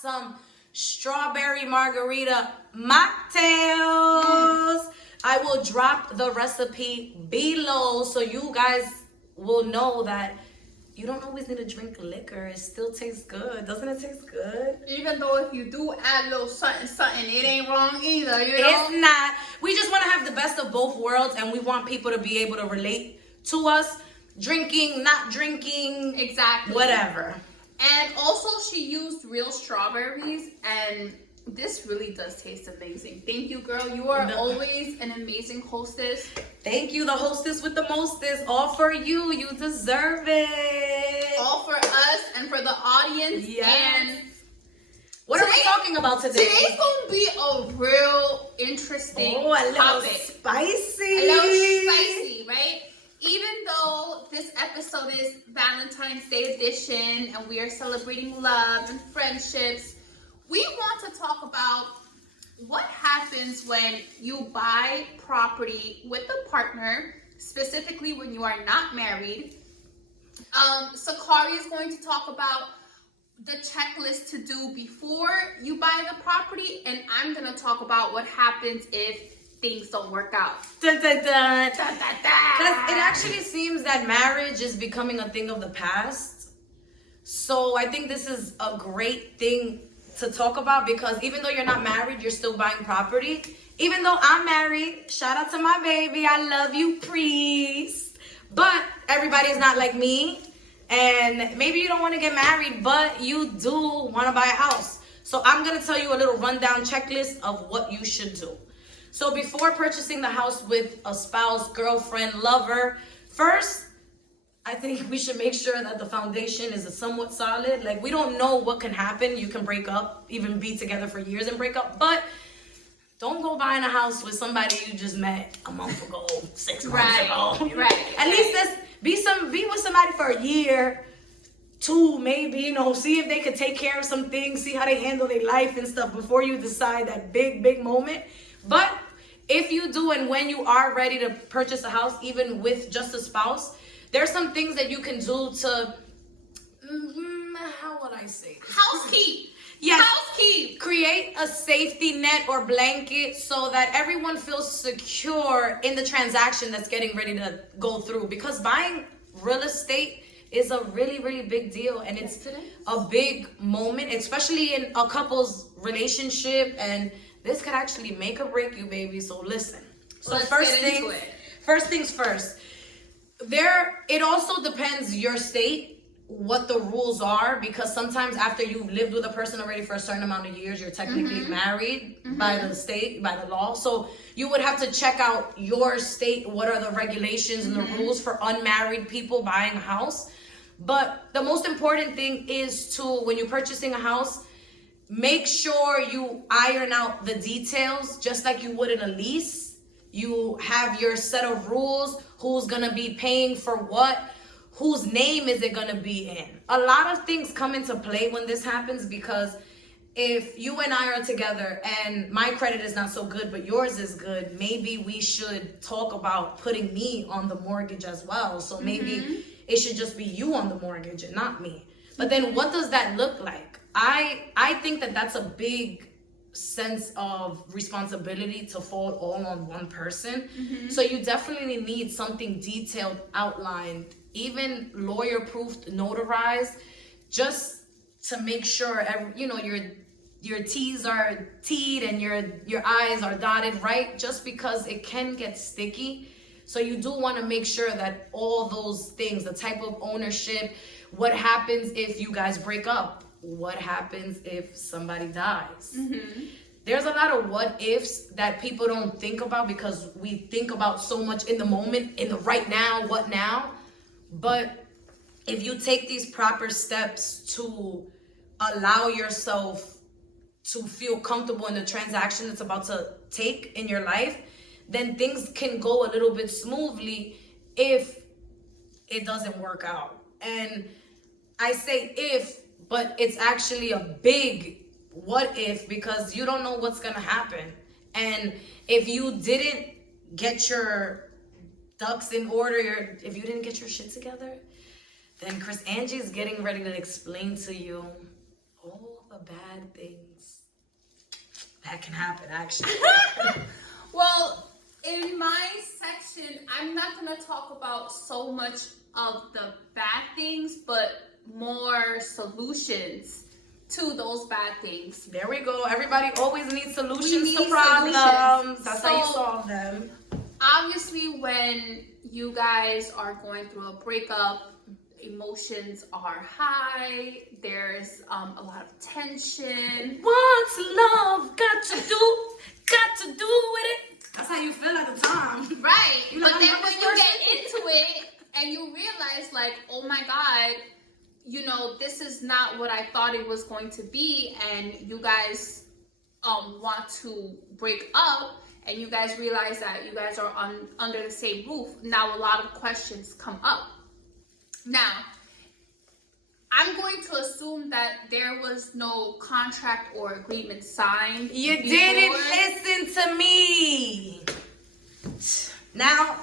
some strawberry margarita mocktails. I will drop the recipe below so you guys will know that you don't always need to drink liquor. It still tastes good. Doesn't it taste good? Even though if you do add a little something, it ain't wrong either, you know? It's not. We just want to have the best of both worlds, and we want people to be able to relate to us. Drinking, not drinking. Exactly. Whatever. And also she used real strawberries, and this really does taste amazing. Thank you, girl. You are always an amazing hostess. Thank you, the hostess with the mostest. All for you. You deserve it. All for us and for the audience. Yes. And what are we talking about today? Today's going to be a real interesting topic. Spicy. A little spicy, right? Even though this episode is Valentine's Day edition and we are celebrating love and friendships, we want to talk about what happens when you buy property with a partner, specifically when you are not married. Sakari is going to talk about the checklist to do before you buy the property, and I'm going to talk about what happens if things don't work out. Dun, dun, dun, dun, dun, dun. It actually seems that marriage is becoming a thing of the past. So I think this is a great thing to talk about, because even though you're not married, you're still buying property. Even though I'm married, shout out to my baby, I love you, priest. But everybody is not like me, and maybe you don't want to get married, but you do want to buy a house. So I'm going to tell you a little rundown checklist of what you should do. So before purchasing the house with a spouse, girlfriend, lover, first, I think we should make sure that the foundation is somewhat solid. Like, we don't know what can happen. You can break up, even be together for years and break up. But don't go buying a house with somebody you just met a month ago, 6 months ago. Right. At least be with somebody for a year, 2 maybe, see if they could take care of some things, see how they handle their life and stuff before you decide that big moment. But if you do, and when you are ready to purchase a house, even with just a spouse, there's some things that you can do to, how would I say this? Housekeep. Yes. Housekeep. Create a safety net or blanket so that everyone feels secure in the transaction that's getting ready to go through. Because buying real estate is a really big deal, and it's a big moment, especially in a couple's relationship, and this could actually make or break you, baby. So listen. So first things first. It also depends your state, what the rules are, because sometimes after you've lived with a person already for a certain amount of years, you're technically married by the state, by the law. So you would have to check out your state. What are the regulations and the rules for unmarried people buying a house? But the most important thing is when you're purchasing a house, make sure you iron out the details just like you would in a lease. You have your set of rules, who's gonna be paying for what, whose name is it gonna be in. A lot of things come into play when this happens, because if you and I are together and my credit is not so good but yours is good, maybe we should talk about putting me on the mortgage as well. So maybe it should just be you on the mortgage and not me. But then what does that look like? I think that that's a big sense of responsibility to fall all on one person. So you definitely need something detailed, outlined, even lawyer-proofed, notarized, just to make sure your T's are T'd and your I's are dotted, right? Just because it can get sticky. So you do want to make sure that all those things, the type of ownership, what happens if you guys break up, what happens if somebody dies. There's a lot of what ifs that people don't think about, because we think about so much in the moment, in the right now, what now. But if you take these proper steps to allow yourself to feel comfortable in the transaction that's about to take in your life, then things can go a little bit smoothly if it doesn't work out. And I say if, but it's actually a big what if, because you don't know what's gonna happen. And if you didn't get your ducks in order, if you didn't get your shit together, then Chris Angie's getting ready to explain to you all the bad things that can happen, actually. Well, in my section, I'm not going to talk about so much of the bad things, but more solutions to those bad things. There we go. Everybody always needs solutions We to need problems. solutions. That's how you solve them. Obviously, when you guys are going through a breakup, emotions are high. There's a lot of tension. What's love got to do with it? That's how you feel at the time. Right. You But know, then I'm when this you person. get into it and you realize, like, oh my God, you know, this is not what I thought it was going to be, and you guys want to break up, and you guys realize that you guys are under the same roof, now a lot of questions come up. Now, I'm going to assume that there was no contract or agreement signed. You before. didn't listen to me. Now,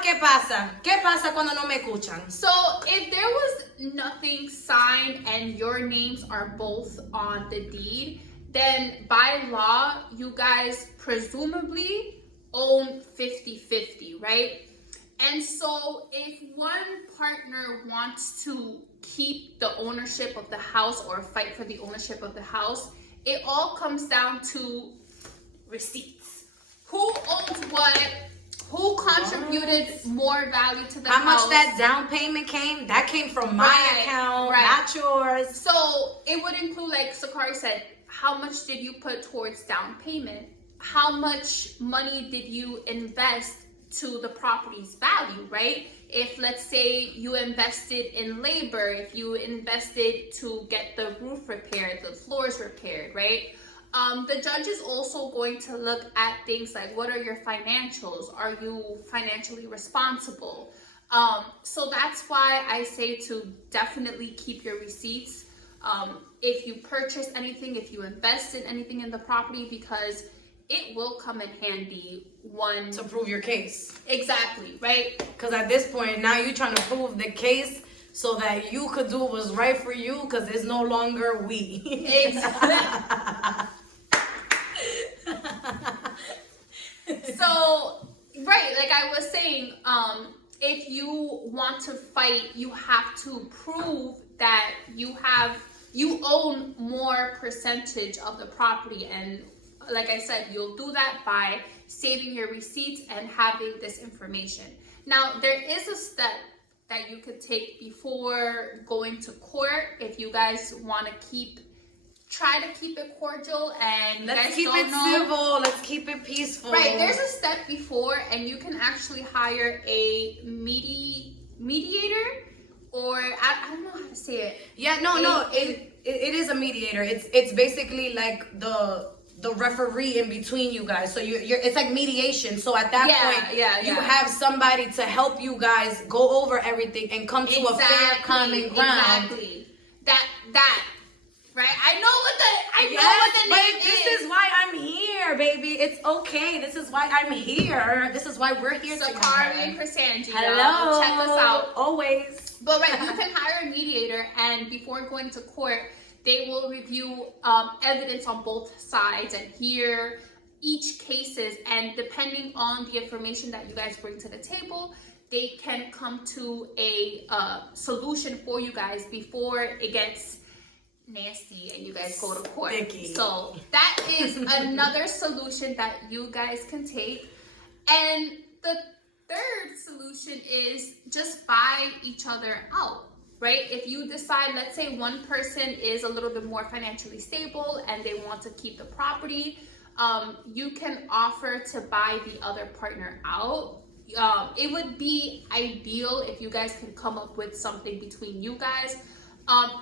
¿qué pasa? ¿Qué pasa cuando no me escuchan? So if there was nothing signed and your names are both on the deed, then by law, you guys presumably own 50-50, right? And so if one partner wants to keep the ownership of the house or fight for the ownership of the house, it all comes down to receipts. Who owns what? Who contributed more value to the house? How much that down payment came? That came from my account, not yours. So it would include, like Sukari said, how much did you put towards down payment? How much money did you invest to the property's value, right? If, let's say, you invested in labor, if you invested to get the roof repaired, the floors repaired, right? The judge is also going to look at things like, what are your financials? Are you financially responsible? So that's why I say to definitely keep your receipts. If you purchase anything, if you invest in anything in the property, because it will come in handy To prove your case. Exactly, right? Because at this point, now you're trying to prove the case so that you could do what was right for you, because it's no longer we. Exactly. So, right, like I was saying, if you want to fight, you have to prove that you own more percentage of the property. And like I said, you'll do that by saving your receipts and having this information. Now, there is a step that you could take before going to court if you guys want to try to keep it cordial and Let's keep it civil. Let's keep it peaceful. Right, there's a step before, and you can actually hire a mediator, or I don't know how to say it. Yeah, it is a mediator. It's basically like the referee in between you guys. So you're it's like mediation. So at that point, you have somebody to help you guys go over everything and come to a fair common ground. Exactly. That. Right? I know what the name is. This is why I'm here, baby. It's okay. This is why I'm here. This is why we're here together. Sukari and Chrisanji. Hello. Check us out. Always. But right, you can hire a mediator, and before going to court, they will review evidence on both sides and hear each cases. And depending on the information that you guys bring to the table, they can come to a solution for you guys before it gets nasty and you guys go to court. Sticky. So that is another solution that you guys can take. And the third solution is just buy each other out, right? If you decide, let's say one person is a little bit more financially stable and they want to keep the property, you can offer to buy the other partner out. It would be ideal if you guys can come up with something between you guys.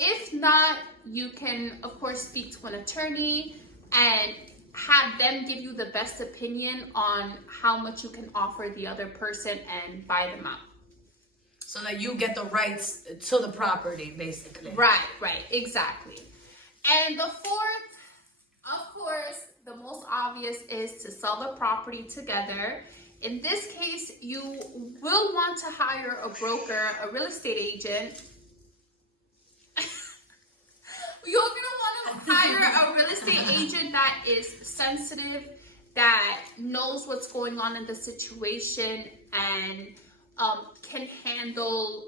If not, you can, of course, speak to an attorney and have them give you the best opinion on how much you can offer the other person and buy them out. So that you get the rights to the property, basically. Right, exactly. And the fourth, of course, the most obvious is to sell the property together. In this case, you will want to hire a broker, a real estate agent. You're gonna want to a real estate agent that is sensitive, that knows what's going on in the situation, and can handle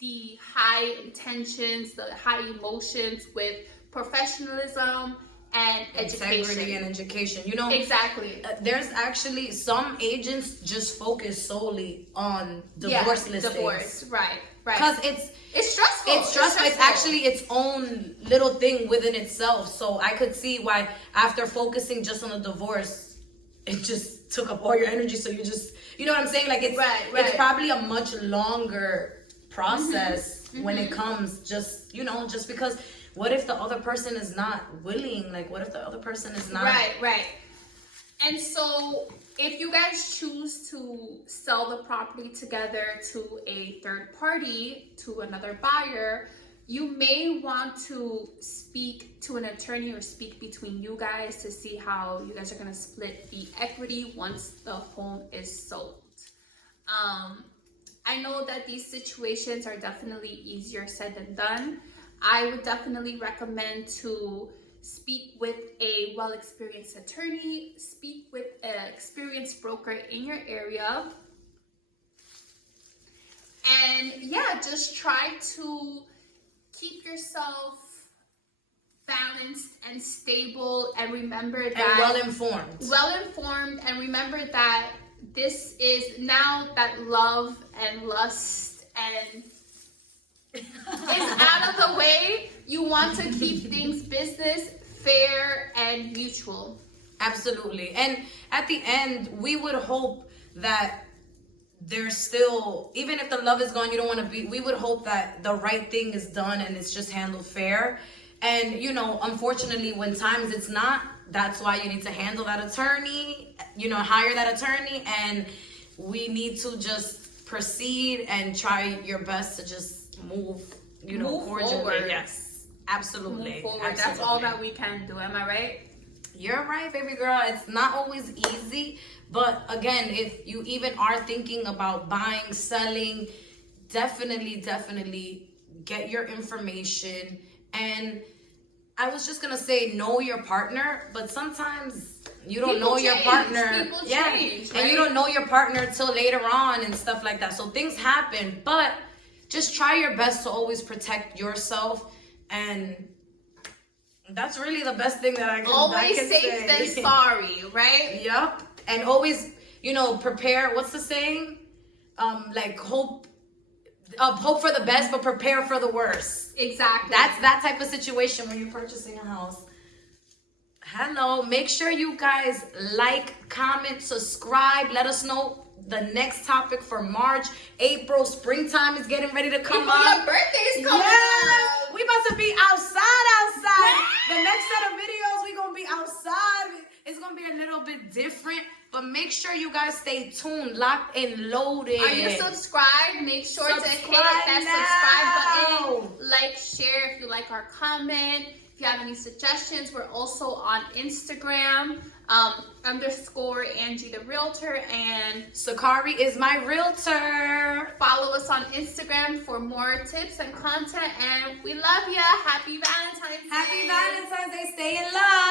the high intentions, the high emotions with professionalism and integrity education. and education. You know, Exactly. There's actually some agents just focus solely on divorce listings. Divorce, right. Because it's stressful. It's stressful. It's actually its own little thing within itself. So I could see why after focusing just on the divorce, it just took up all your energy. So you just, you know what I'm saying? Like it's it's probably a much longer process when it comes just, you know, just because what if the other person is not willing? Like what if the other person is not? Right. And so if you guys choose to sell the property together to a third party, to another buyer, you may want to speak to an attorney or speak between you guys to see how you guys are going to split the equity once the home is sold. I know that these situations are definitely easier said than done. I would definitely recommend to speak with a well-experienced attorney, speak with an experienced broker in your area, and just try to keep yourself balanced and stable, and remember that well-informed, and remember that this is now that love and lust and is out of the way. You want to keep things business, fair, and mutual. Absolutely. And at the end, we would hope that there's still, even if the love is gone, you don't want to be, we would hope that the right thing is done and it's just handled fair. And, you know, unfortunately, when times it's not, that's why you need to handle that attorney, you know, hire that attorney, and we need to just proceed and try your best to just move, you know, cordially. Yes, absolutely. Move forward. That's all that we can do. Am I right? You're right, baby girl. It's not always easy, but again, if you even are thinking about buying, selling, definitely get your information. And I was just gonna say, know your partner, but sometimes you don't know your partner. People change, right? And you don't know your partner till later on and stuff like that. So things happen, but just try your best to always protect yourself, and that's really the best thing that I can always say. Safe than sorry, right? Yep. And always, you know, prepare. What's the saying? Like hope for the best, but prepare for the worst. Exactly. That's that type of situation when you're purchasing a house. Hello. Make sure you guys like, comment, subscribe. Let us know the next topic for March, April. Springtime is getting ready to come up. Your birthday's coming up. We about to be outside. The next set of videos, we gonna be outside. It's gonna be a little bit different, but make sure you guys stay tuned, locked and loaded. Are you subscribed? Make sure to hit that subscribe button. Like, share if you like our comment. If you have any suggestions, we're also on Instagram, _Angie the Realtor, and Sukari is my realtor. Follow us on Instagram for more tips and content, and we love ya. Happy Valentine's Day. Happy Valentine's Day. Stay in love.